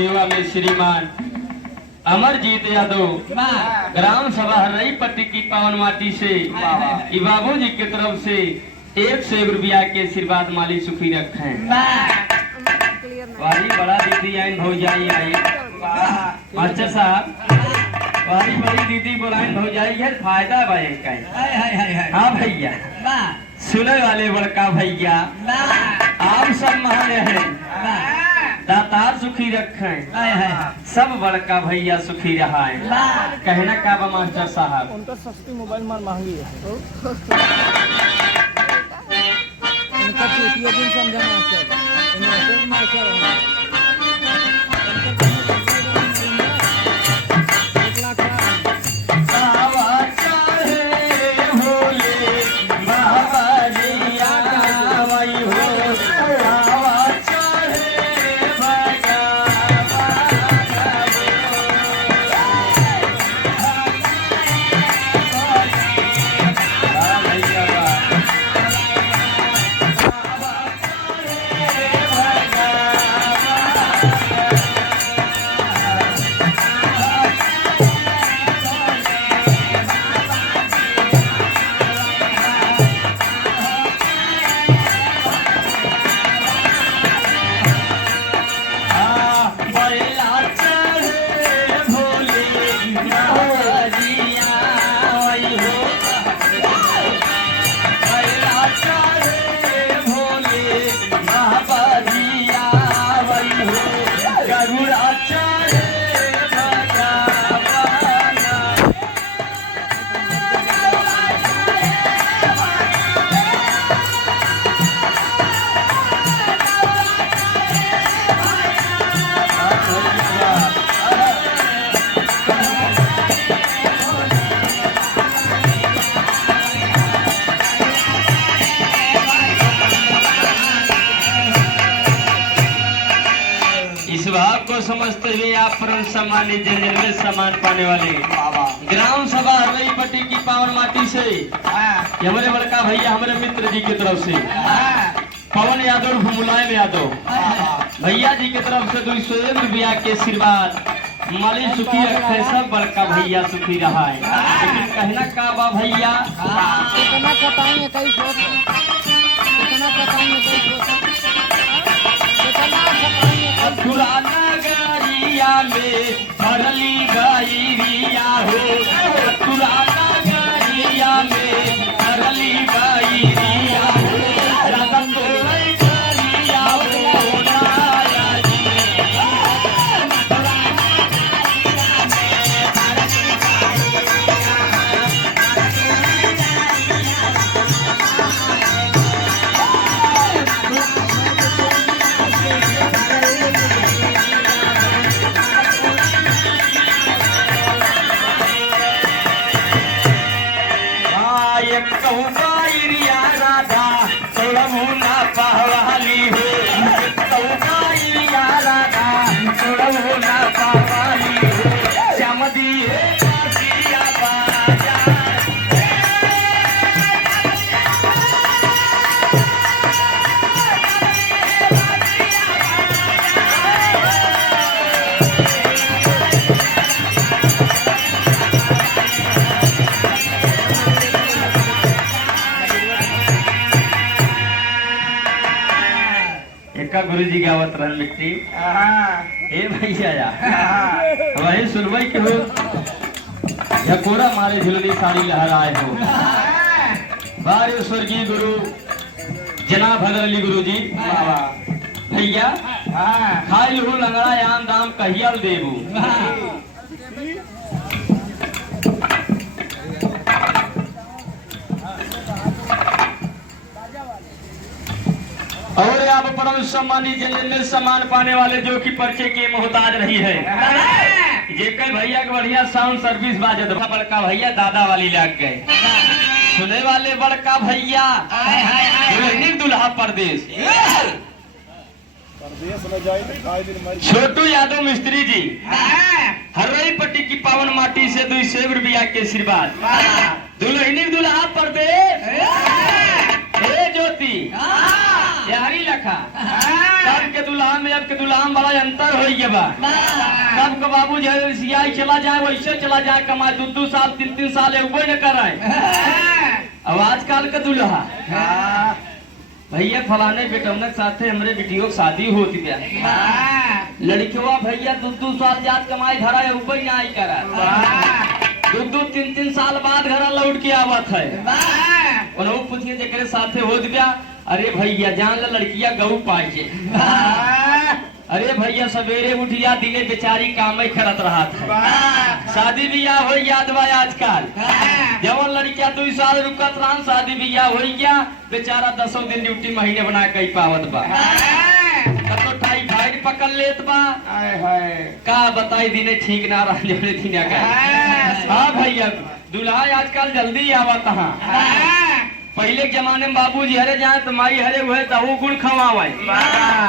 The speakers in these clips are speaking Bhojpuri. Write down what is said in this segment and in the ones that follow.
सेवा में श्रीमान अमरजीत यादव ग्राम सभा हरई पट्टी की पावन माटी से बाबू जी की तरफ से 100 रुपया के आशीर्वाद माली सुखी रखे। वारी बड़ा दीदी आइन भौजाई आई मास्टर साहब, वारी बड़ी दीदी बोलाइन भौजाई है, फायदा भाई का। हाँ भैया सुने वाले बड़का भैया आप सब महान हैं, दातार सुखी रखे, सब बड़का भैया सुखी रहा है। कहना का बा मास्टर साहब, उनका सस्ती मोबाइल मार महंगी है, उनका चूतिया दिन समझा मास्टर, इन्वर्टर मास्टर है। समझते हुए आप परम सम्मानित जनरल में सम्मान पाने वाले ग्राम सभा हरई पट्टी की पावन माटी से हमारे बड़का भैया हमारे मित्र जी की तरफ से पवन यादव मुलायम यादव भैया जी की तरफ से 200 रुपया के आशीर्वाद माली सुखी रखे, सब बड़का भैया सुखी रहा है। लेकिन कहना का बा भैया, कितना कटाएंगे कई सौ, कितना कटाएंगे कई सौ, कितना कटाएंगे पुराना गाड़िया में भरली गायरिया हो, पुराना गाड़िया में भरली गायरिया हो, रतन तोड़ई गाड़िया हो नाया जी। गुरु जी गावत रहन मिट्टी ए भैया या वही सुनवाई के हो या कोरा मारे झुलनी साड़ी लहराए हो। बारे स्वर्गीय गुरु जनाब भदर अली गुरु जी भैया खाइल हो लंगड़ा यान दाम कहियल देबू। और आप परम सम्मानित जनरल सम्मान पाने वाले जो कि पर्चे के मोहताज रही है, जेकर भैया के बढ़िया साउंड सर्विस बाजत बड़का भैया दादा वाली लग गए। सुने वाले बड़का भैया दुल्हा परदेश छोटू यादव मिस्त्री जी हरई पट्टी की पावन माटी से 200 रुपया के आशीर्वाद दुल्हनी दुल्हा परदेश ज्योति यारी लखा के दुल्हा दुल्हा में अब के दुल्हा में बड़ा अंतर हो गया बा। कब के बाबू जैसे सियाई चला जाए वैसे चला जाए, कमाए 2-2 साल 3-3 साल एगो न कराए। अब आजकल का दुल्हा भैया फलाने बेटमनक साथे हमरे बेटियों की शादी होती है, लड़कियों भैया 2-2 साल जात कमाई घरा है ऊपर ना आई करा, 2-2 3-3 साल बाद घर लौट के आवत है। और पूछिए जकरे साथे हो गया, अरे भैया जान ला लड़कियां गऊ पाए, अरे भैया सवेरे उठिया दिने बेचारी काम करत रहा था। शादी बियाह हो याद बा आजकल, जवन लड़किया 2 साल रुकत रहा, शादी बियाह हो गया, बेचारा 10 दिन ड्यूटी महीने बना के पावत बा, तो टाइफाइड पकड़ लेत बा। का बताई दिने ठीक ना रहा दिन का। हाँ भैया दुल्हा आजकल जल्दी आवत हाँ। पहले के जमाने में बाबूजी हरे जाए तो माई हरे हुए तो वो गुड़ खवावे,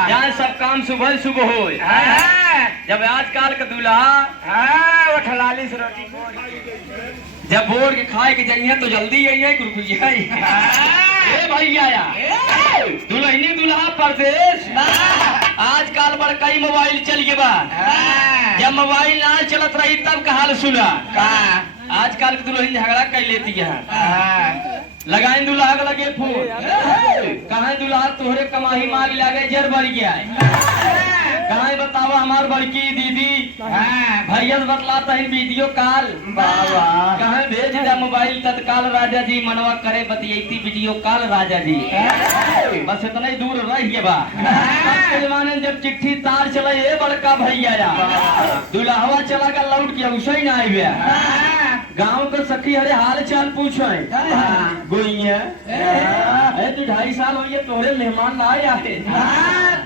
जाए सब काम सुबह सुबह हो। जब आजकल का दूल्हा ठलालीस रोटी जब बोर के खाए के जाइए तो जल्दी आइए भैया दुल्हनी दुल्हा परदेश। आजकल बड़का मोबाइल चल गया बा, जब मोबाइल ना चलत रही तब का हाल सुना। आजकल की दुल्हन झगड़ा कर लेती है, लगाए दुल्हा के लगे फोन, कहा दुल्हा तोहरे कमाही मांग लागे जर बढ़ गया, कहा बतावा हमार बड़की दीदी भैया बतलाता है वीडियो कॉल, कहा भेज दे मोबाइल तत्काल राजा जी मनवा करे बतियती वीडियो कॉल राजा जी, बस इतना ही दूर रह गया बा। जमाने जब चिट्ठी तार चला ये बड़का भैया दुल्हावा चला गया लौट के उसे ही ना आई गया, गाँव का सखी हरे हाल चाल पूछो गोइया तू 2.5 साल हो गया तोहरे मेहमान ना आए।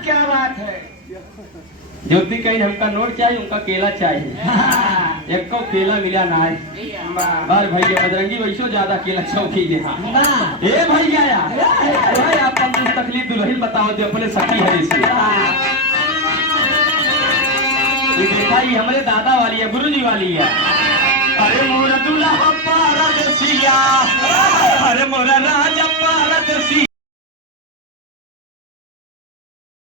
क्या बात है, ज्योति कहीं हमका नोट चाहिए उनका केला चाहिए, एक को केला मिला ना है। और भैया बजरंगी वैसो ज्यादा केला शौकीन है। ए भैया आप तकलीफ दुल्हन बताओ जो अपने सखी हरी से देखा ही हमारे दादा वाली है गुरुजी वाली है। अरे मोर दूल्हा